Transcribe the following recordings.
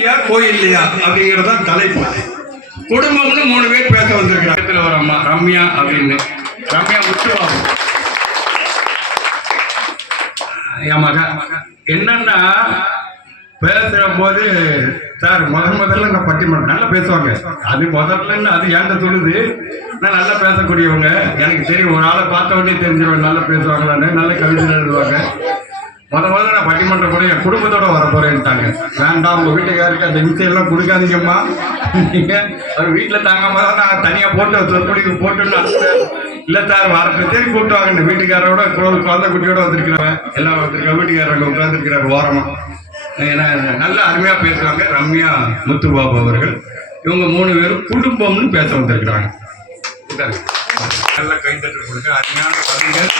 இல்லையா கோயில் இல்லையா அப்படிங்கிறது தலைப்பு. குடும்பம்னு மூணு பேர் பேச வந்திருக்கிறாங்க. இடத்துல ஒரு அம்மா ரம்யா அப்படின்னு. ரம்யா முத்துவாங்க என் மக என்னன்னா பேசுற போது சார் முதல் முதல்ல நான் பட்டிமன்றம் நல்லா பேசுவாங்க. அது முதல்லன்னு அது ஏன்ட சொல்லுது? நான் நல்லா பேசக்கூடியவங்க. எனக்கு தெரியும் ஒரு ஆளை பார்த்த உடனே தெரிஞ்சிருவேன் நல்லா பேசுவாங்களான்னு நல்ல கவிதை எழுதுவாங்க முத முதல்ல நான் பட்டிமன்றம் கூட என் குடும்பத்தோட வர போறேன்ட்டாங்க வேண்டாம் உங்க வீட்டுக்காருக்கு அந்த நிச்சயம் கொடுக்காதீங்கம்மா. நீங்க அவர் வீட்டுல தாங்காம தான் நான் தனியா போட்டு சொற்பொழிவு போட்டுன்னு இல்லை இல்ல சார் வர தேடி கூட்டு வாங்க. வீட்டுக்காரோட குழந்தை குட்டியோட வந்திருக்கிறாங்க எல்லாம் வந்திருக்க வீட்டுக்காரங்க உட்காந்துருக்கிறாங்க ஓரமா. ஏன்னா நல்ல அருமையா பேசுவாங்க. ரம்யா முத்துபாபு அவர்கள். இவங்க மூணு பேரும் குடும்பம்னு பேச வந்திருக்கிறாங்க. நல்ல கைத்தட்டு கொடுங்க. அருமையான கவிஞர்.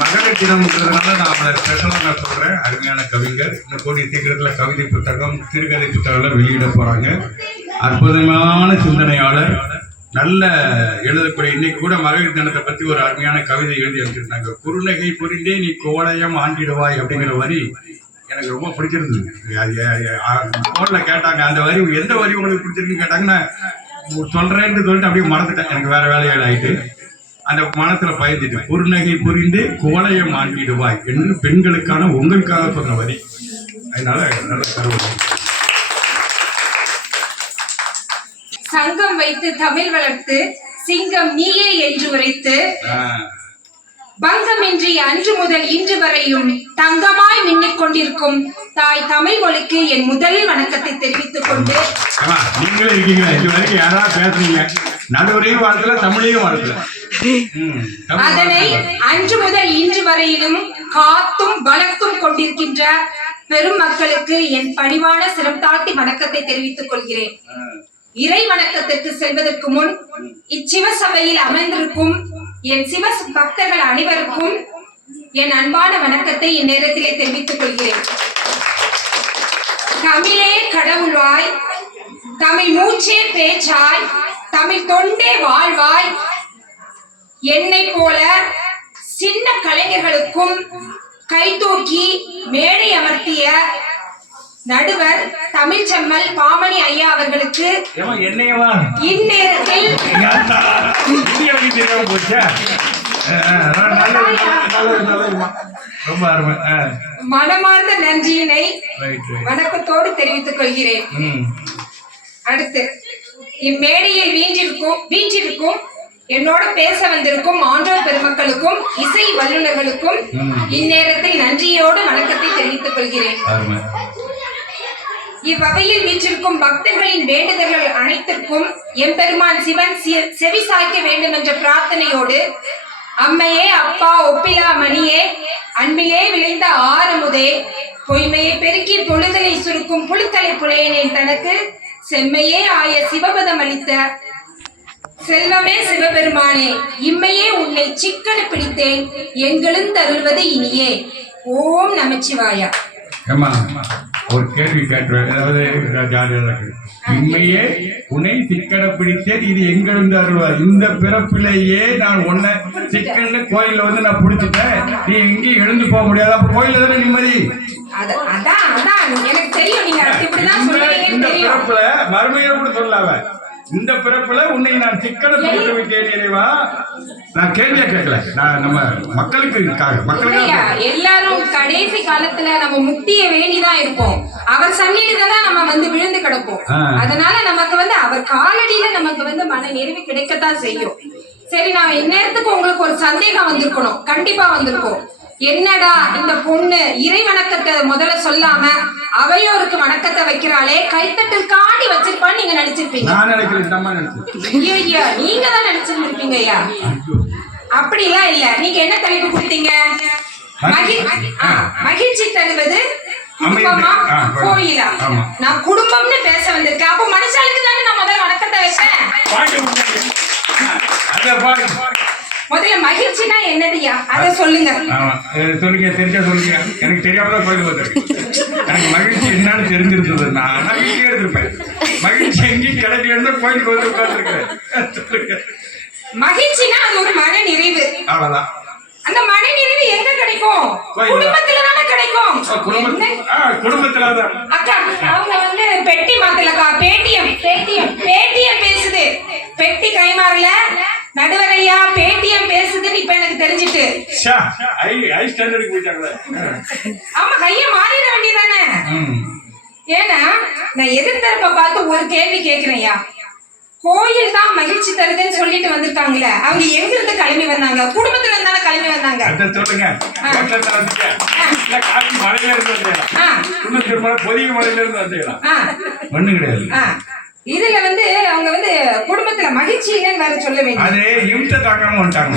மகளிர் தினம்ன்றதுனால நான் அவளை ஸ்பெஷலாக நான் சொல்கிறேன் அருமையான கவிஞர். இந்த கூடிய சீக்கிரத்தில் கவிதை புத்தகம் சிறுகதை புத்தகம்லாம் வெளியிட போகிறாங்க அற்புதமான சிந்தனையாளர். நல்ல எழுதக்கூடிய இன்னைக்கு கூட மகளிர் தினத்தை பற்றி ஒரு அருமையான கவிதை எழுதி வச்சுருந்தாங்க. குறுநகை புரிந்தே நீ கோடையம் ஆண்டிடுவாய் அப்படிங்கிற வரி எனக்கு ரொம்ப பிடிச்சிருந்தது. ஃபோனில் கேட்டாங்க. அந்த வரி எந்த வரி உங்களுக்கு பிடிச்சிருக்குன்னு கேட்டாங்கன்னா சொல்கிறேன்னு சொல்லிட்டு அப்படியே மறந்துட்டேன். எனக்கு வேறு வேலைகள் ஆயிட்டு. அந்த மனசுல பயந்துட்டு குறுநகை புரிந்து கோலையம் ஆண்டிடுவாய் என்று பெண்களுக்கான உங்களுக்காக சொன்ன வரி. அதனால நல்ல கருவறை சங்கம் வைத்து தமிழ் வளர்த்து சிங்கம் நீயே என்று உரைத்து பங்கமின்றி அன்று முதல் இன்று வரையும் தங்கமாய் மின்னிக் கொண்டிருக்கும் தாய் தமிழ் மொழிக்கு என் முதல் வணக்கத்தை தெரிவித்துக் கொண்டு ஆமா நீங்களும் இருக்கீங்களா? இது வரைக்கும் யாராவது பேசுறீங்க நடுவரையும் வாழ்க்கல தமிழையும் தமிழ் அதனை. அன்று முதல் இன்று வரையிலும் காத்தும் வளர்த்தும் கொண்டிருக்கின்ற பெரும் மக்களுக்கு என் பணிவான சிரம் தாழ்த்தி வணக்கத்தை தெரிவித்துக் கொள்கிறேன். இறை வணக்கத்திற்கு செல்வதற்கு முன் இச்சிவ சபையில் அமர்ந்திருக்கும் என் சிவ பக்தர்கள் அனைவருக்கும் என் அன்பான வணக்கத்தை இந்நேரத்திலே தெரிவித்துக் கொள்கிறேன். தமிழே கடவுள்வாய் தமிழ் மூச்சே பேச்சாய் தமிழ் தொண்டே வாழ்வாய். என்னை போல சின்ன கலைஞர்களுக்கும் கைதூக்கி மேடை அமர்த்திய நடுவர் தமிழ்ச்செம்மல் பாமணி ஐயா அவர்களுக்கு இந்நேரத்தில் மனமார்ந்த நன்றியினை. வணக்கத்தோடு தெரிவித்துக் கொள்கிறேன். அடுத்து இம்மேடையில் வீற்றிருக்கும் வீற்றிருக்கும் என்னோட பேச வந்திருக்கும் ஆன்றோர் பெருமக்களுக்கும் இசை வல்லுநர்களுக்கும் இந்நேரத்தில் நன்றியோடு வணக்கத்தை தெரிவித்துக் கொள்கிறேன். இவ்வகையில் வீற்றிருக்கும் பக்தர்களின் வேண்டுதல்கள் அனைத்திற்கும் எம்பெருமான் சிவன் செவி சாய்க்க வேண்டும் என்ற பிரார்த்தனையோடு அம்மையே அப்பா ஒப்பிலா மணியே அன்பிலே விளைந்த ஆரமுதே பொய்மையை பெருக்கி பொழுதலை சுருக்கும் புழுத்தலை புலையனேன் தனக்கு செம்மையே ஆய சிவபதம் அளித்த செல்வமே சிவபெருமானே இம்மையே உன்னை சிக்கன பிடித்தேன் எங்களும் தருள்வது இனியே. ஓம் நமச்சிவாயா. ஏமா ஒரு கேள்வி கேட்டுருவேன் அதாவது ஜாலியாக உண்மையே உன்னை சிக்கன பிடித்தேன் இது எங்கிருந்து அருள்வா இந்த பிறப்பிலேயே நான் உன்னை சிக்கன்னு கோயில்ல வந்து நான் பிடிச்சிட்டேன். நீ எங்கேயும் எழுந்து போக முடியாது. அப்ப கோயில்ல தானே நிம்மதி? அதான் அதான். எனக்கு தெரியும். நீங்க இப்படிதான் இந்த சொல்லுவீங்கன்னு இந்த தெரியும். பிறப்புல மறுமையில கூட சொல்லாவ இந்த பிறப்புல உன்னை நான் சிக்கன பிடித்து விட்டேன் இறைவா. நான் கேள்வியா கேட்கல. நான் நம்ம மக்களுக்கு மக்களுக்கு எல்லாரும் கடைசி காலத்துல நம்ம முக்திய வேண்டிதான் இருப்போம். அவர் சந்நிதியில தான் நம்ம வந்து விழுந்து கிடப்போம். அதனால நமக்கு வந்து அவர் காலடியில நமக்கு வந்து மன நிறைவு கிடைக்கத்தான் செய்யும். சரி நான் இந்நேரத்துக்கு உங்களுக்கு ஒரு சந்தேகம் வந்திருக்கணும். கண்டிப்பா வந்திருக்கும். என்னடா இந்த பொண்ணு? இறை வணக்கத்தை முதல்ல சொல்லாம அவையோருக்கு வணக்கத்தை வைக்கிறாளே கைத்தட்டல் காண்டி வச்சிருப்பான்னு நீங்க நினைச்சிருப்பீங்க. நான் நினைக்கிறேன் ஐயோ ஐயா நீங்க தான் நினைச்சிருந்திருப்பீங்க ஐயா. அப்படிலாம் இல்ல. நீங்க என்ன தலைப்பு கொடுத்தீங்க? மகிழ்ச்சி தருவது குடும்பமா? கோயிலா. நான் குடும்பம்னு பேச வந்திருக்கேன். அப்போ மனுஷாளுக்கு தானே நான் முதல்ல வணக்கத்தை வைப்பேன்? முதல்ல மகிழ்ச்சினா என்னதுயா அத சொல்லுங்க. சொல்லுங்க தெரிஞ்சா சொல்லுங்க. எனக்கு தெரியாம தான் வந்திருக்கேன் எனக்கு மகிழ்ச்சி என்னன்னு தெரிஞ்சிருந்தது. நான் வீட்டுல இருந்திருப்பேன். மகிழ்ச்சி எங்கேயும் கிடைக்கலன்னு தான் கோயிலுக்கு வந்து உட்காந்துருக்கேன் மகிழ்ச்சினா அது ஒரு மன நிறைவு. அவ்வளவுதான். அந்த மன நிறைவு எங்க கிடைக்கும்? குடும்பத்துல தானே கிடைக்கும்? குடும்பத்துல அக்கா அவங்க வந்து பெட்டி மாத்தலக்கா. பேடிஎம் பேடிஎம் பேடிஎம் பேசுது. பெட்டி கைமாறல. நடுவரையா பேடிஎம் பேசுதுன்னு இப்ப எனக்கு தெரிஞ்சிட்டு. ஆமா கைய மாறிட வேண்டியதானே? ஏன்னா நான் எதிர்த்தரப்ப பார்த்து ஒரு கேள்வி கேக்குறேன்யா. தான் மகிழ்ச்சி தருதுன்னு சொல்லிட்டு வந்திருக்காங்களே அவங்க எங்க இருந்து கிளம்பி வந்தாங்க? குடும்பத்துல இருந்தானே கிளம்பி வந்தாங்க? சொல்லுங்க. மலையில இருந்து பொதிய மலையில இருந்து வந்தீங்களா? கிடையாது. இதுல வந்து அவங்க வந்து குடும்பத்துல மகிழ்ச்சி இல்லைன்னு வேற சொல்ல வேண்டியது. அது இம்சை தாக்காம வந்துட்டாங்க.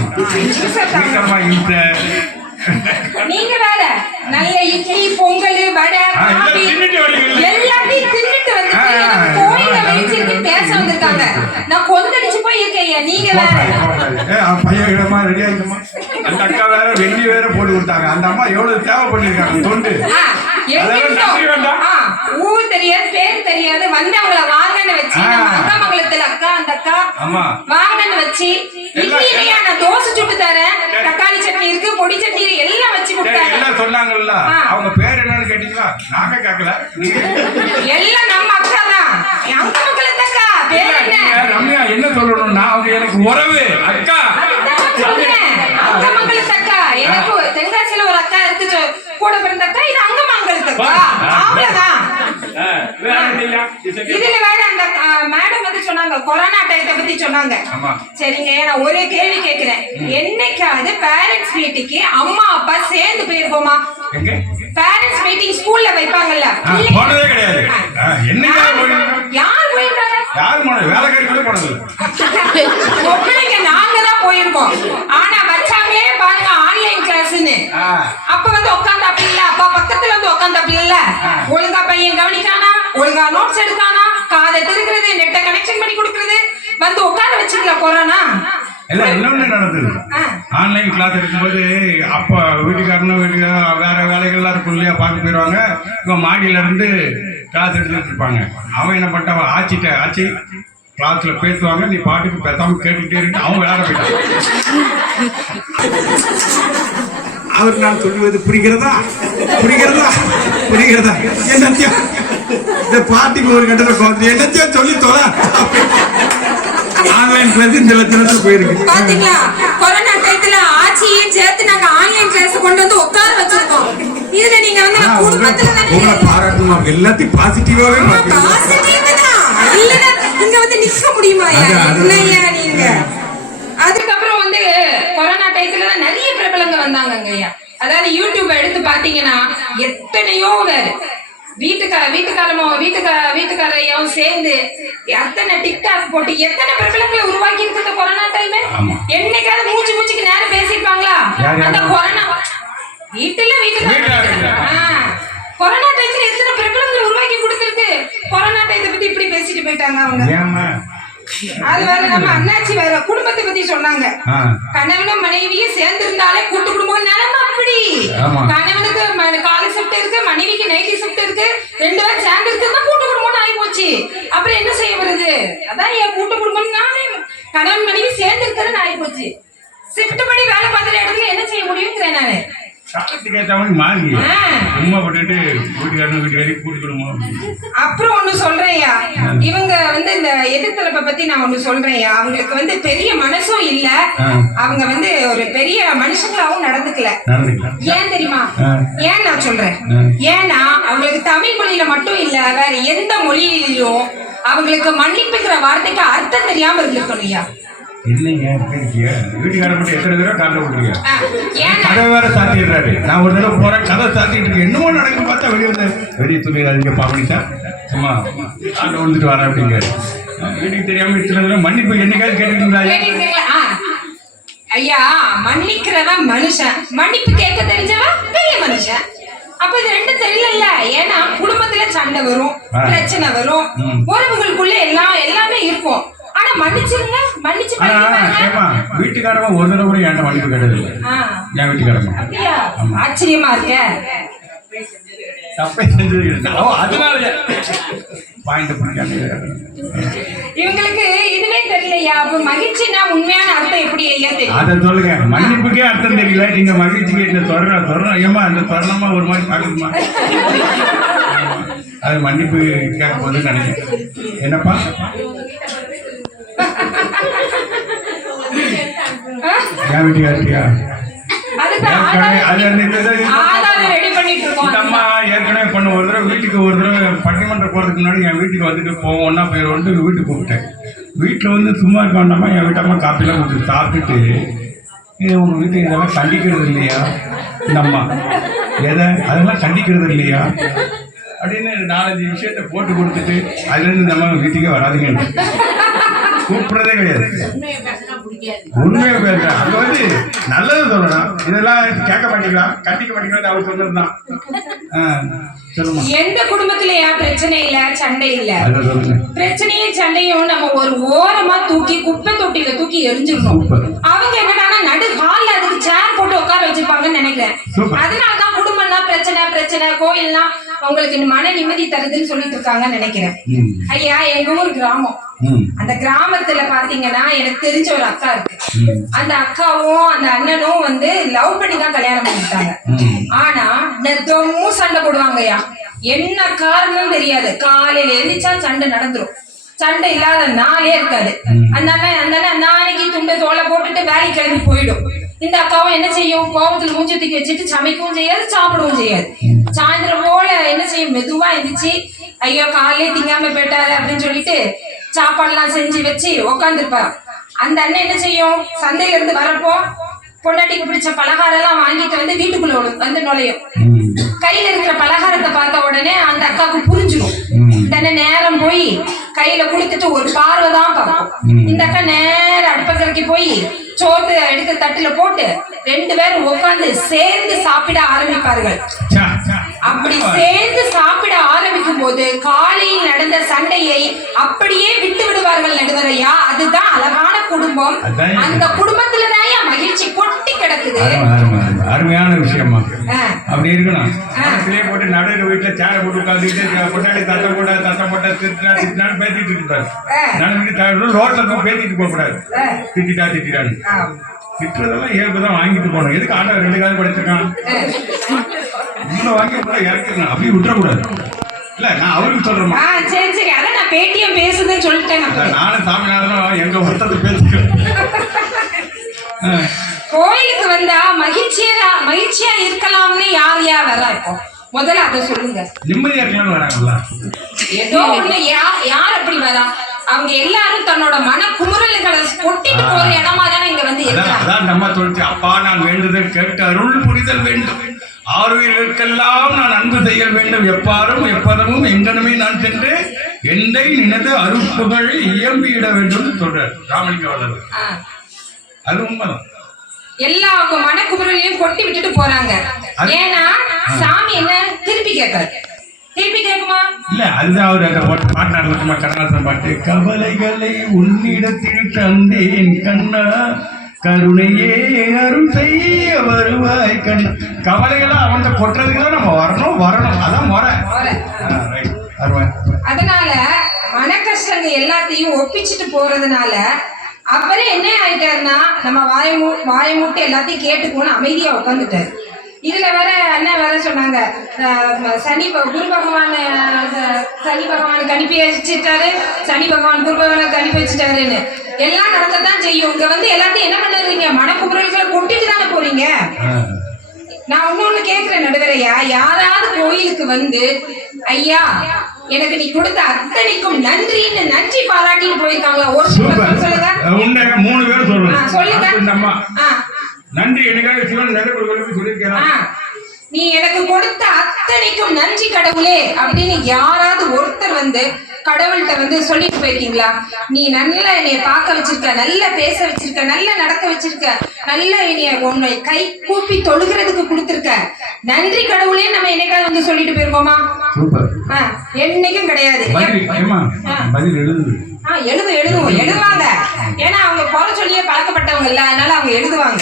நீங்க வேற நல்ல இட்லி பொங்கல் வடை. எல்லாத்தையும் தின்னுட்டு வந்து ஆ, ஆ, ஆ. கோயில வச்சிருக்கு பேச வந்திருக்காங்க. நான் கொந்தடிச்சு போய் இருக்கேன் நீங்க வேற. ஏ, அவன் பையன் இடமா ரெடி ஆகிடுமா அந்த அக்கா வேற வெள்ளி வேற போட்டு கொடுத்தாங்க. அந்த அம்மா எவ்வளவு தேவை பண்ணிருக்காங்க தொண்டு ஊர் தெரியாது பேர் தெரியாது வந்து அவங்கள வாங்கன்னு வச்சு. நம்ம அக்கமங்கலத்துல அக்கா அந்த அக்கா வாங்கன்னு வச்சு இல்லையா நான் தோசை சுட்டு தரேன் தக்காளி சட்னி இருக்கு பொடி சட்னி எல்லாம் வச்சு கொடுத்தாங்க. எல்லாம் சொன்னாங்கல்ல. ஆ. அவங்க பேர் என்னன்னு கேட்டீங்களா? நாங்க கேட்கல நீங்க எல்லாம் நம்ம அக்கா தான். அக்கமங்கலத்து அக்கா பேர் என்ன? ரம்யா என்ன சொல்லணும்னா அவங்க எனக்கு உறவு. அக்கா அதுதான் நான் சொல்றேன். அங்கமங்கலத்து அக்கா எனக்கு தென்காசியில ஒரு அக்கா இருக்கு சொ- கூட பிறந்த அக்கா இது அங்கமங்கலத்து அக்கா. அவ்வளவுதான். இதுல வேற அந்த மேடம் வந்து சொன்னாங்க கொரோனா டயத்தை பத்தி சொன்னாங்க. சரிங்க நான் ஒரே கேள்வி கேக்குறேன் என்னைக்காவது பேரண்ட்ஸ் மீட்டிங்க்கு அம்மா அப்பா சேர்ந்து எங்க? பேரண்ட்ஸ் மீட்டிங் ஸ்கூல்ல வைப்பாங்கல்ல போனதே கிடையாது? யார் போயிருக்காங்க? யாரு போனது? வேலைக்காரி கூட போனது நாங்க தான் போயிருக்கோம். ஆனா ஆ, அப்ப வந்து உட்காந்தாப்ல இல்ல அப்பா பக்கத்துல வந்து உட்காந்தாப்ல இல்ல ஒழுங்கா பையன் கவனிக்கானா? ஒழுங்கா நோட்ஸ் எடுக்கானா? காதை திருக்கிறது நெட்டை கனெக்ஷன் பண்ணி கொடுக்கறது. வந்து உட்கார வச்சுக்கல கொரோனா எல்லாம் இன்னொன்னு நடந்தது. ஆன்லைன் கிளாஸ் இருக்கும்போது அப்பா வீட்டுக்காரனும் வீட்டுக்கார வேற வேலைகள்லாம் இருக்கும் இல்லையா பார்க்க போயிடுவாங்க இவன் மாடியில இருந்து கிளாஸ் எடுத்துட்டு இருப்பாங்க. அவன் என்ன பண்ணிட்டான்? ஆச்சிட்ட ஆச்சி கிளாஸ்ல பேசுவாங்க. நீ பாட்டுக்கு பேசாம கேட்டுக்கிட்டே இருக்கு அவன் விளையாட போயிட்டான். அவர் நான் சொல்லுவது புரிகிறதா? புரிகிறதா? புரிகிறதா? என்னத்தையும் இந்த பாட்டிக்கு ஒரு கட்டத்தை குறைச்சி என்னத்தையும் சொல்லி தொலை. ஆன்லைன் கிளாஸ் இந்த லட்சணத்துல போயிருக்கு. பாத்தீங்களா? கொரோனா டயத்துல ஆட்சியும் சேர்த்து நாங்க ஆன்லைன் கிளாஸ் கொண்டு வந்து உட்கார வச்சிருக்கோம். இதுல நீங்க வந்து குடும்பத்துல உங்களை பாராட்டணும் எல்லாத்தையும் பாசிட்டிவாவே பாசிட்டிவ் தான். இல்லனா இங்க வந்து நிக்க முடியுமா? நீங்க? அதுக்கப்புறம் வந்து கொரோனா டயத்துல தான் நிறைய பிரபலங்க வந்தாங்க ஐயா. அதாவது யூடியூப் எடுத்து பாத்தீங்கன்னா எத்தனையோ பேர். வீட்டுக்கார வீட்டுக்காரமோ வீட்டுக்கா வீட்டுக்காரையும் சேர்ந்து அத்தனை டிக்டாக் போட்டு எத்தனை பிரபலங்களை உருவாக்கி இருக்கு இந்த கொரோனா டைம். என்னைக்காவது மூச்சு மூச்சுக்கு நேரம் பேசியிருப்பாங்களா? யார் யார்? அந்த கொரோனா வீட்டுல வீட்டுக்கார. கொரோனா டைத்துல எத்தனை பிரபலங்களை உருவாக்கி கொடுத்திருக்கு? கொரோனா டைத்தை பத்தி இப்படி பேசிட்டு போயிட்டாங்க அவங்க. அது வேற நம்ம அண்ணாச்சி வேற குடும்பத்தை பத்தி சொன்னாங்க. கணவனும் மனைவியும் சேர்ந்து இருந்தாலே கூட்டு குடும்பம் நிலைமை அப்படி. கணவனுக்கு காலை ஷிஃப்ட் இருக்கு மனைவிக்கு நைட்டி ஷிஃப்ட் இருக்கு ரெண்டு பேரும் சேர்ந்து இருக்குன்னா கூட்டு குடும்பம்னு ஆகி போச்சு. அப்புறம் என்ன செய்ய வருது அதான் என் கூட்டு குடும்பம் நானே கணவன் மனைவி சேர்ந்து இருக்கிறதுன்னு ஆகி போச்சு. ஷிஃப்ட் படி வேலை பார்க்குற இடத்துல என்ன செய்ய முடியுங்கிறேன் நானு. ஏற்ற மாதிரி மாறி. போட்டுட்டு வீட்டுக்காரி அப்புறம் ஒண்ணு சொல்றேன்யா. இவங்க வந்து இந்த எதிர்த்தரப்பை பத்தி நான் ஒண்ணு சொல்றேன்யா. அவங்களுக்கு வந்து பெரிய மனசும் இல்ல. அவங்க வந்து ஒரு பெரிய மனுஷங்களாவும் நடந்துக்கல. ஏன் தெரியுமா. ஏன் நான் சொல்றேன். ஏன்னா அவங்களுக்கு தமிழ் மொழியில மட்டும் இல்ல வேற எந்த மொழியிலும் அவங்களுக்கு மன்னிப்புங்கிற வார்த்தைக்கு அர்த்தம் தெரியாம இருந்திருக்கணும்யா இல்லைங்க இருக்கீங்க வீட்டுக்கார மட்டும் எத்தனை தடவை காட்ட விட்டுருங்க கதை வேற சாத்திடுறாரு. நான் ஒரு தடவை போறேன் கதை சாத்திட்டு இருக்கேன். என்னமோ நடக்கும் பார்த்தா வெளியே வந்து வெளியே துணி அதிக பாவனிச்சா சும்மா காட்ட வந்துட்டு வரேன் அப்படிங்கிறாரு. வீட்டுக்கு தெரியாம இத்தனை தடவை மன்னிப்பு என்னைக்காவது கேட்டிருக்கீங்களா? ஐயா? மன்னிக்கிறவன் மனுஷன். மன்னிப்பு கேட்க தெரிஞ்சவன் பெரிய மனுஷன். அப்ப இது ரெண்டும் தெரியல ஏன்னா குடும்பத்துல சண்டை வரும். பிரச்சனை வரும். உறவுகளுக்குள்ள எல்லாம் எல்லாமே இருக்கும். ஆனா மன்னிச்சிருங்க மன்னிச்சு ஏமா பாருங்க. வீட்டுக்காரவன் ஒரு தடவை கூட என்கிட்ட மன்னிப்பு கேட்டதில்லை? ஆ. என் அப்படியா? ஆமா. ஆச்சரியமா இருக்க. தப்பே செஞ்சது அதனால பிடிக்காம இவங்களுக்கு இதுவே தெரியலையா? அப்ப மகிழ்ச்சினா உண்மையான அர்த்தம் எப்படி அதை சொல்லுங்க. மன்னிப்புக்கே அர்த்தம் தெரியல. நீங்க மகிழ்ச்சிக்கு இந்த தொடர தொடரம் ஏமா அந்த தொடரமா ஒரு மாதிரி பாக்குதுமா அது மன்னிப்பு கேட்க போது நினைக்கிறேன். என்னப்பா ஆ? என் வீட்டுக்காரியா அது அதுக்கு ஏற்கனவே அது ஆதாரம் அந்த இது- இது- ஆதாரம் ரெடி பண்ணிட்டு இருக்கோம் இந்த அம்மா ஏற்கனவே பண்ண ஒரு தடவை வீட்டுக்கு ஒரு தடவை பட்டிமன்றம் போகிறதுக்கு முன்னாடி என் வீட்டுக்கு வந்துட்டு போவோம். ஒன்றா போய் வந்து வீட்டுக்கு கூப்பிட்டேன். வீட்டில் வந்து சும்மா இருக்க வேண்டாமா? என் வீட்டம்மா காப்பிலாம் கொடுத்து சாப்பிட்டுட்டு இது உங்கள் வீட்டுக்கு இதெல்லாம் கண்டிக்கிறது இல்லையா? இந்த அம்மா. எதை? அதெல்லாம் கண்டிக்கிறது இல்லையா? அப்படின்னு நாலஞ்சு விஷயத்த போட்டு கொடுத்துட்டு அதுலேருந்து இந்த அம்மா வீட்டுக்கே வராதுங்க கூப்பிடுறதே கிடையாது. உண்மையை பேசுறேன் அங்க வந்து நல்லது சொல்லணும். இதெல்லாம் கேட்க மாட்டீங்களா? கண்டிக்க மாட்டீங்களா அவர் சொன்னதுதான் எந்த குடும்பத்திலயா பிரச்சனை இல்ல? சண்டை இல்ல. அதை பிரச்சனையும் சண்டையும் நம்ம ஒரு ஓரமா தூக்கி குப்பை தொட்டியில தூக்கி எரிஞ்சிடணும் அவங்க என்னன்னா நடு ஹால்ல அதுக்கு சேர் போட்டு உட்கார வச்சிருப்பாங்கன்னு நினைக்கிறேன். அதனாலதான் குடும்பம்னா பிரச்சனை பிரச்சனை கோயில்னா உங்களுக்கு மன நிம்மதி தருதுன்னு சொல்லிட்டு இருக்காங்கன்னு நினைக்கிறேன். ஐயா எங்க ஊர் கிராமம். அந்த கிராமத்துல பாத்தீங்கன்னா எனக்கு தெரிஞ்ச ஒரு அக்கா இருக்கு. அந்த அக்காவும் அந்த அண்ணனும் வந்து லவ் பண்ணி தான் கல்யாணம் பண்ணிட்டாங்க ஆனா நெத்தமும் சண்டை போடுவாங்கய்யா. என்ன காரணம் தெரியாது. காலையில எழுந்திரிச்சா சண்டை நடந்துரும். சண்டை இல்லாத நாளே இருக்காது. அந்த அண்ணன் அந்த அண்ணன் நாளைக்கு துண்டை தோலை போட்டுட்டு வேலைக்கு கிளம்பி போயிடும். இந்த அக்காவும் என்ன செய்யும்? கோபத்துல மூஞ்சி தூக்கி வச்சுட்டு சமைக்கவும் செய்யாது சாப்பிடவும் செய்யாது. சாயந்தரம் போல என்ன செய்யும்? மெதுவா எந்திரிச்சு ஐயோ காலையிலே திங்காம போயிட்டாரு அப்படின்னு சொல்லிட்டு சாப்பாடுலாம் செஞ்சு வச்சு உக்காந்துருப்பா அந்த அண்ணன் என்ன செய்யும்? சந்தையில இருந்து வரப்போ பொண்டாட்டிக்கு பிடிச்ச பலகாரம் எல்லாம் வாங்கிட்டு வந்து வீட்டுக்குள்ள வந்து நுழையும். கையில இருக்கிற பலகாரத்தை பார்த்த உடனே அந்த அக்காவுக்கு புரிஞ்சிடும். தன்னை நேரம் போய் கையில கொடுத்துட்டு ஒரு பார்வை தான் பார்க்கும். இந்த அக்கா நேர அடுப்பக்கரைக்கு போய் சோத்து எடுத்து தட்டுல போட்டு ரெண்டு பேரும் உட்கார்ந்து சேர்ந்து சாப்பிட ஆரம்பிப்பார்கள். அப்படி சேர்ந்து சாப்பிட ஆரம்பிக்கும் போது காலையில் நடந்த சண்டையை அப்படியே விட்டு விடுவார்கள் நடுவரையா அதுதான் அழகான குடும்பம் அந்த குடும்பத்துல தான் மகிழ்ச்சி கொட்டி கிடக்குது. அருமையான விஷயமா. அப்படி இருக்கணும். பக்கத்திலே போட்டு நடுவில் வீட்டுல சேரை போட்டு உட்காந்துட்டு கொண்டாடி தத்தம் போட்ட தத்தம் போட்ட திட்டினா திட்டினான்னு பேசிட்டு ஆ. நடந்துட்டு ரோட்ல போய் பேசிட்டு போக கூடாது. ஆ. திட்டிட்டா திட்டிட்டான்னு. திட்டுறதெல்லாம் இயல்பு தான் வாங்கிட்டு போகணும். எதுக்கு ஆண்டவர் ரெண்டு காலம் படிச்சிருக்கான்? உள்ள வாங்கி உள்ள இறக்கிருக்கணும் அப்படியே விட்டுறக்கூடாது. இல்ல நான் அவருக்கு சொல்றேன் ஆ சரி சரி. அதான் நான் பேட்டியம் பேசுதுன்னு சொல்லிட்டேன் நான். நானும் சாமிநாதனும் எங்க வருத்தத்தை பேசிக்கிறேன். ஆ. கோயிலுக்கு வந்தா மகிழ்ச்சியா மகிழ்ச்சியா இருக்கலாம்னு யார் யார் வரா இப்போ? முதல்ல அதை சொல்லுங்க. நிம்மதியா இருக்கலாம்னு வராங்கல்ல? ஏதோ ஒண்ணு யா- யார் அப்படி வரா? அவங்க எல்லாரும் தன்னோட மன குமுறல்களை கொட்டிட்டு போற இடமா தானே இங்க வந்து அதான் நம்ம சொல்லிச்சு அப்பா நான் வேண்டுதல் கேட்டு அருள் புரிதல் வேண்டும். ஆறுயிர்களுக்கெல்லாம் நான் அன்பு செய்ய வேண்டும். எப்பாரும் எப்பதமும் எங்கனுமே நான் சென்று எந்தை நினைத்து அருள் புகழை இயம்பியிட வேண்டும் சொல்றார். ராமலிங்க ஆ. அது உண்மைதான். எல்லா அவங்க மன குமுறலையும் கொட்டி விட்டுட்டு போறாங்க. ஏன்னா சாமி என்ன திருப்பி கேட்காது திருப்பி கேட்குமா? இல்ல அதுதான் அவர் அந்த பாட்டினார் இருக்குமா கண்ணாசன் பாட்டு. கவலைகளை உன்னிடத்தில் தந்தேன் கண்ணா கருணையே அருள் செய்ய வருவாய் கண்ணா கவலைகளை அவன்கிட்ட கொட்டுறதுக்கு நம்ம வரணும் வரணும். அதான் முறை. அதனால மன கஷ்டங்கள் எல்லாத்தையும் ஒப்பிச்சுட்டு போறதுனால அவரே என்ன ஆயிட்டாருன்னா நம்ம வாய மூ வாய மூட்டு எல்லாத்தையும் கேட்டுக்கோன்னு அமைதியா உட்காந்துட்டாரு இதுல வேற அண்ணன் வேற சொன்னாங்க சனி குரு பகவான் சனி பகவானுக்கு அனுப்பி வச்சுட்டாரு சனி பகவான் குரு பகவானுக்கு அனுப்பி வச்சுட்டாருன்னு எல்லாம் நடக்கத்தான் செய்யும். இங்க வந்து எல்லாத்தையும் என்ன பண்ணுறீங்க மனக்குமுறல்களை கொட்டிட்டு தானே போறீங்க. நான் இன்னொன்னு கேக்குறேன் நடுவரையா யாராவது கோயிலுக்கு வந்து ஐயா எனக்கு நீ கொடுத்த அத்தனைக்கும் நன்றின்னு நன்றி பாராட்டின்னு போயிருக்காங்களா? ஒரு சொல்லுங்க. உண்மை மூணு பேர் சொல்லுங்க. அம்மா. ஆ, நன்றி எனக்காக சிவன் ஆ. சொல்லியிருக்கிறேன் நீ எனக்கு கொடுத்த அத்தனைக்கும் நன்றி கடவுளே அப்படின்னு யாராவது ஒருத்தர் வந்து கடவுள்கிட்ட வந்து சொல்லிட்டு போயிருக்கீங்களா? நீ நல்லா என்னைய பார்க்க வச்சிருக்க நல்லா பேச வச்சிருக்க நல்லா நடக்க வச்சிருக்க நல்லா என்னைய உன்னை கை கூப்பி தொழுகிறதுக்கு கொடுத்துருக்க. நன்றி கடவுளே நம்ம என்னைக்காவது வந்து சொல்லிட்டு போயிருக்கோமா? என்னைக்கும் கிடையாது. எழுது எழுதுவோம் எழுதுவாங்க. ஏன்னா அவங்க குறை சொல்லியே பழக்கப்பட்டவங்க இல்ல அதனால அவங்க எழுதுவாங்க.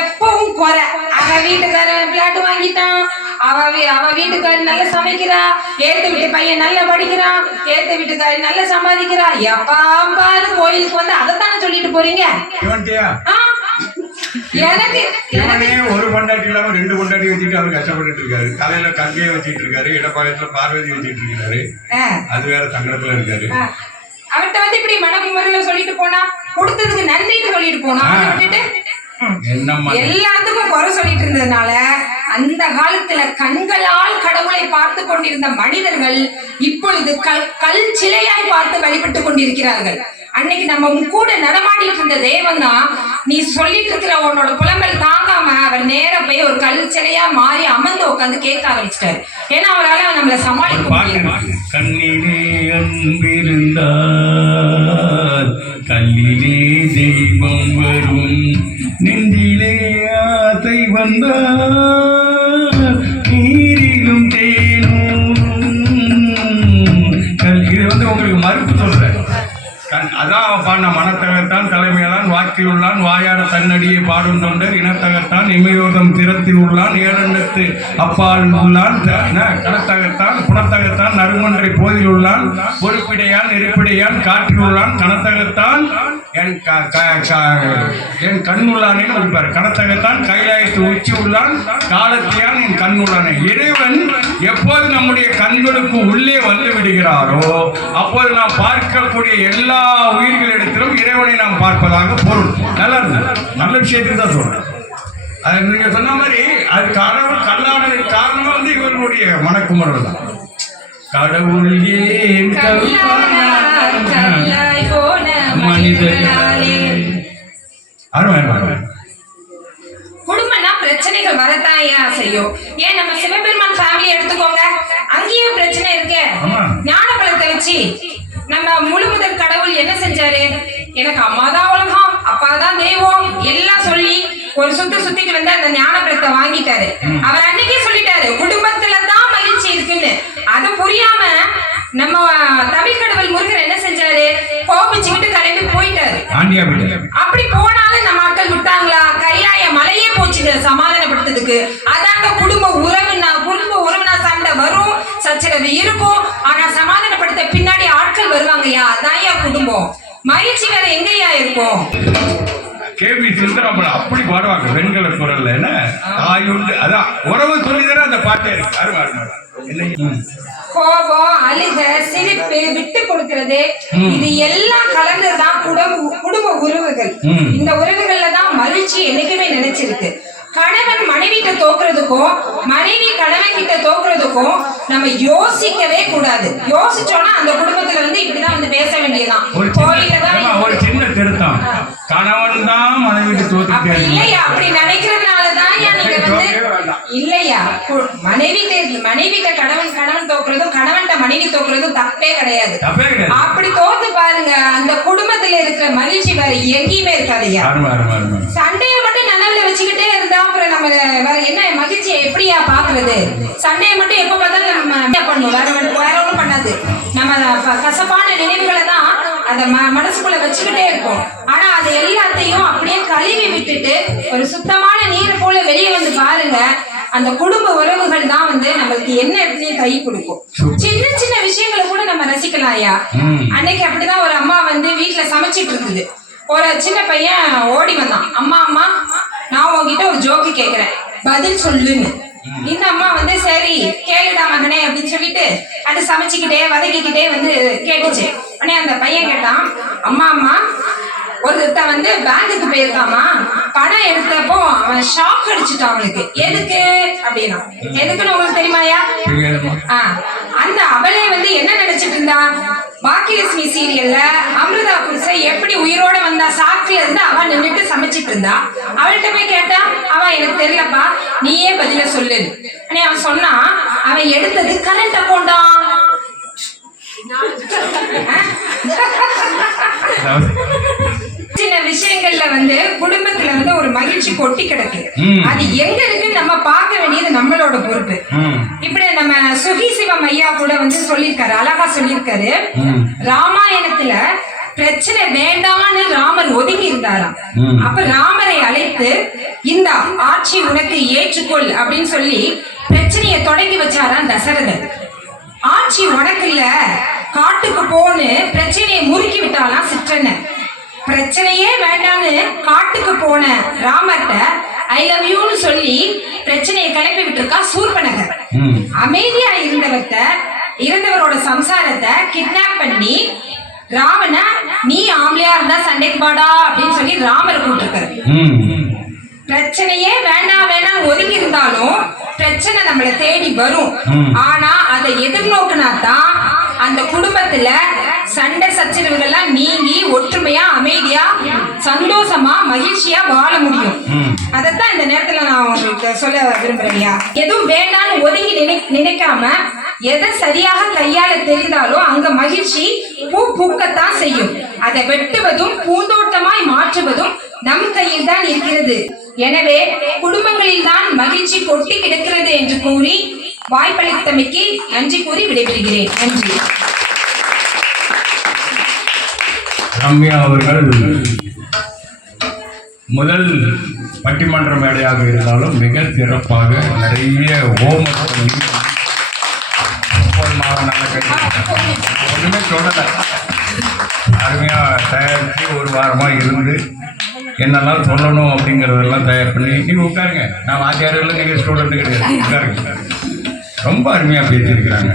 எப்பவும் குறை. அவ வீட்டுக்காரன் பிளாட் வாங்கிட்டான். அவ அவ வீட்டுக்காரி நல்லா சமைக்கிறா ஏத்த வீட்டு பையன் நல்லா படிக்கிறான் ஏத்த வீட்டுக்காரி நல்லா சம்பாதிக்கிறா. எப்பா பாரு கோயிலுக்கு வந்து அதைத்தானே சொல்லிட்டு போறீங்க? எனக்கு ஒரு கொண்டாட்டி இல்லாம ரெண்டு கொண்டாட்டி வச்சுட்டு அவர் கஷ்டப்பட்டுட்டு இருக்காரு. தலையில கங்கையை வச்சுட்டு இருக்காரு இடப்பாளையத்துல பார்வதி வச்சுட்டு இருக்காரு. அது வேற சங்கடத்துல இருக்காரு. ஆ. அவர்ட்ட வந்து இப்படி மனமுறையில சொல்லிட்டு போனா கொடுத்ததுக்கு நன்றின்னு சொல்லிட்டு போனா விட்டுட்டு? எல்லாத்துக்கும் குறை சொல்லிட்டு இருந்ததுனால அந்த காலத்துல கண்களால் கடவுளை பார்த்து கொண்டிருந்த மனிதர்கள் இப்பொழுது கல் கல் சிலையாய் பார்த்து வழிபட்டு கொண்டிருக்கிறார்கள். அன்னைக்கு நம்ம கூட நடமாடிட்டு இருந்த தேவன் தான் நீ சொல்லிட்டு இருக்கிற உன்னோட புலம்பல் தாங்காம அவர் நேரா போய் ஒரு கல் சிலையா மாறி அமர்ந்து உட்காந்து கேட்க ஆரம்பிச்சிட்டாரு. ஏன்னா அவரால நம்மள சமாளிக்க. கண்ணிலே அன்பிருந்தார் கல்லிலே வந்தார் கண் அதான் பாடின மனத்தகத்தான் தலைமையெல்லாம் வாக்கியுள்ளான் வாயார தன்னடியை பாடும் தொண்டர் இனத்தகத்தான் இமயோதம் திறத்தில் உள்ளான் ஏழெண்ணத்து அப்பால் உள்ளான் கடத்தகத்தான் கணத்தகத்தான் புனத்தகத்தான் நறுமன்றை போதில் உள்ளான் பொறுப்பிடையான் நெருப்பிடையான் காற்றியுள்ளான் உள்ளான் கணத்தகத்தான் என் க- என் கண்ணுள்ளானே இருப்பார் கணத்தகத்தான் கைலாயத்து உச்சி உள்ளான் காலத்தியான் என் கண்ணுள்ளானே. இறைவன் எப்போது நம்முடைய கண்களுக்கு உள்ளே வந்து விடுகிறாரோ அப்போது நாம் பார்க்கக்கூடிய எல்லா உயிர்களிடத்திலும் இறைவனை நாம் பார்ப்பதாக பொருள் நல்லா. நல்ல விஷயத்துக்கு தான் சொல்றேன் அது நீங்க சொன்ன மாதிரி அது கடவுள் கல்லானதுக்கு காரணமா வந்து இவர்களுடைய மனக்குமரல் தான் கடவுள் ஏன். அருமை அருமை. குடும்பம்னா பிரச்சனைகள் வரத்தான் ஏன் செய்யும் ஏன் நம்ம சிவபெருமான் ஃபேமிலி எடுத்துக்கோங்க அங்கேயும் பிரச்சனை இருக்கு. ஞான பழத்தை வச்சு நம்ம முழு முதல் கடவுள் என்ன செஞ்சாரு? எனக்கு அம்மா தான் உலகம் அப்பா தான் தெய்வம் எல்லாம் சொல்லி ஒரு சுத்து சுத்திட்டு வந்து அந்த ஞான பழத்தை வாங்கிட்டாரு. அவர் அன்னைக்கே சொல்லிட்டாரு குடும்பத்துல தான் மகிழ்ச்சி இருக்குன்னு. அது புரியாம நம்ம தமிழ் கடவுள் முருகன் என்ன செஞ்சாரு? கோபிச்சுக்கிட்டு கிளம்பி போயிட்டாரு. அப்படி போனாலும் நம்ம ஆட்கள் விட்டாங்களா? கைலாய மலையே போச்சுங்க சமாதானப்படுத்துறதுக்கு. அதாங்க குடும்ப உறவுனா குடும்ப உறவுனா சண்டை வரும் சச்சரவு இருக்கும். ஆனா சமாதானப்படுத்த மகிழ்ச்சி வேற எங்கய்யா இருக்கும்? கேபி சுந்தரம் அப்படி பாடுவாங்க வெண்கல குரல்ல என்ன? ஆயுண்டு அதான் உறவு சொல்லிதானே அந்த பாட்டே இருக்கு. அருமை. கோபம் அழுக சிரிப்பு விட்டு கொடுக்கிறது. இது எல்லாம் கலந்துதான் குடும்ப குடும்ப உறவுகள். இந்த உறவுகள்ல தான் மகிழ்ச்சி என்னைக்குமே நினைச்சிருக்கு. கணவன் மனைவி கிட்ட தோக்குறதுக்கும் மனைவி கணவன் கிட்ட தோக்குறதுக்கும் நம்ம யோசிக்கவே கூடாது. யோசிச்சோம்னா அந்த குடும்பத்துல வந்து இப்படிதான் வந்து பேச வேண்டியதுதான். ஒரு கோயில ஒரு தான் சின்ன திருத்தம். கணவன் தான் அப்படி தோத்துக்கிட்டே இல்லையா? அப்படி நினைக்கிறதுனாலதான் நீங்க வந்து இல்லையா? மனைவி தே- மனைவிட்ட கணவன் கணவன் தோக்குறதும் கணவன்கிட்ட மனைவி தோக்குறதும் தப்பே கிடையாது. அப்படி தோத்து பாருங்க அந்த குடும்பத்துல இருக்கிற மகிழ்ச்சி வேற எங்கேயுமே இருக்காதுயா அருமை அருமை அருமை சண்டையை மட்டும் நினைவுல வச்சுக்கிட்டே இருந்தா அப்புறம் நம்ம வேற என்ன மகிழ்ச்சியை எப்படியா பாக்குறது சண்டையை மட்டும் எப்ப பார்த்தாலும் நம்ம என்ன பண்ணுவோம். வேற வேற ஒண்ணும் பண்ணாது. நம்ம கசப்பான நினைவுகளை தான் அந்த ம- மனசுக்குள்ள வச்சுக்கிட்டே இருப்போம். ஆனா அது எல்லாத்தையும் அப்படியே கழுவி விட்டுட்டு ஒரு சுத்தமான நீரை போல வெளியே வந்து பாருங்க. அந்த குடும்ப உறவுகள் தான் வந்து நம்மளுக்கு என்ன இடத்துலயும் கை கொடுக்கும். சின்ன சின்ன விஷயங்களை கூட நம்ம ரசிக்கலாம் ஐயா. அன்னைக்கு அப்படிதான் ஒரு அம்மா வந்து வீட்டுல சமைச்சிட்டு இருந்தது. ஒரு சின்ன பையன் ஓடி வந்தான். அம்மா அம்மா நான் உன்கிட்ட ஒரு ஜோக்கு கேக்குறேன். பதில் சொல்லுன்னு. இந்த அம்மா வந்து சரி கேளுடா மகனே அப்படின்னு சொல்லிட்டு அது சமைச்சுக்கிட்டே வதக்கிக்கிட்டே வந்து கேட்டுச்சு. உடனே அந்த பையன் கேட்டான் அம்மா அம்மா ஒருத்த வந்து பேங்குக்கு போயிருக்காமா? பணம் எடுத்தப்போ அவன் ஷாக் அடிச்சுட்டான் அவனுக்கு. எதுக்கு? அப்படின்னா எதுக்குன்னு உங்களுக்கு தெரியுமாயா அந்த அவளே வந்து என்ன நினைச்சிட்டு இருந்தா? பாக்கியலட்சுமி சீரியல்ல அமிர்தா புருஷன் எப்படி உயிரோட வந்தா சாக்குல இருந்து அவ நின்னுட்டு சமைச்சிட்டு இருந்தா? அவள்கிட்ட போய் கேட்டா அவ எனக்கு தெரியலப்பா நீயே பதில சொல்லு. அவன் சொன்னா அவன் எடுத்தது கரண்ட் அக்கௌண்டா மகிழ்ச்சி கொட்டி கிடக்கு. அது எங்க இருக்குன்னு நம்ம பார்க்க வேண்டியது நம்மளோட பொறுப்பு. இப்படி நம்ம சுகி சிவம் ஐயா கூட வந்து சொல்லியிருக்காரு அழகா சொல்லியிருக்காரு. ராமாயணத்துல பிரச்சனை வேண்டாம்னு ராமர் ஒதுங்கி இருந்தாராம். அப்ப ராமரை அழைத்து இந்த ஆட்சி உனக்கு ஏற்றுக்கொள் அப்படின்னு சொல்லி பிரச்சனையை தொடங்கி வச்சாராம் தசரதன் ஆட்சி உனக்கு இல்ல காட்டுக்கு போன்னு பிரச்சனையை முறுக்கி விட்டாலாம் சிற்றனை பிரச்சனையே வேண்டான்னு காட்டுக்கு போன ராமர்ட்ட ஐ லவ் யூன்னு சொல்லி பிரச்சனையை கிளப்பி விட்டுருக்கா சூர்பனகர். அமைதியா இருந்தவர்கிட்ட இருந்தவரோட சம்சாரத்தை கிட்னாப் பண்ணி ராவண நீ ஆம்பளையா இருந்தா சண்டைக்கு பாடா அப்படின்னு சொல்லி ராமரை கூப்பிட்டுருக்காரு. பிரச்சனையே வேண்டாம் வேணாம் ஒதுங்கி இருந்தாலும் பிரச்சனை நம்மளை தேடி வரும். ஆனா அதை எதிர்நோக்குனா தான் அந்த குடும்பத்துல சண்டை சச்சரவுகள்லாம் நீங்கி ஒற்றுமையா அமைதியா சந்தோஷமா மகிழ்ச்சியா வாழ முடியும். அதைத்தான் இந்த நேரத்துல நான் உங்களுக்கு சொல்ல விரும்புறேன்யா எதுவும் வேண்டாம்னு ஒதுங்கி நினை நினைக்காம எதை சரியாக கையாள தெரிந்தாலோ அங்க மகிழ்ச்சி பூ பூக்கத்தான் செய்யும். அதை வெட்டுவதும் பூந்தோட்டமாய் மாற்றுவதும் நம் கையில் தான் இருக்கிறது. எனவே குடும்பங்களில் தான் மகிழ்ச்சி கொட்டி கிடக்கிறது என்று கூறி வாய்ப்பளித்தமைக்கு நன்றி கூறி விடைபெறுகிறேன். நன்றி. ரம்யா அவர்கள் முதல் பட்டிமன்ற மேடையாக இருந்தாலும் மிக சிறப்பாக நிறைய ஹோம் ஒவ்வொரு மாதம் நல்ல ஒன்றுமே சொல்லலை. அருமையாக தயாரித்து ஒரு வாரமாக இருந்து என்னெல்லாம் சொல்லணும் அப்படிங்கிறதெல்லாம் தயார் பண்ணி நீங்கள் உட்காருங்க. நான் வாத்தியார்கள் நீங்கள் ஸ்டூடெண்ட்டு கிடையாது. உட்காருங்க. ரொம்ப அருமையாக பேசியிருக்கிறாங்க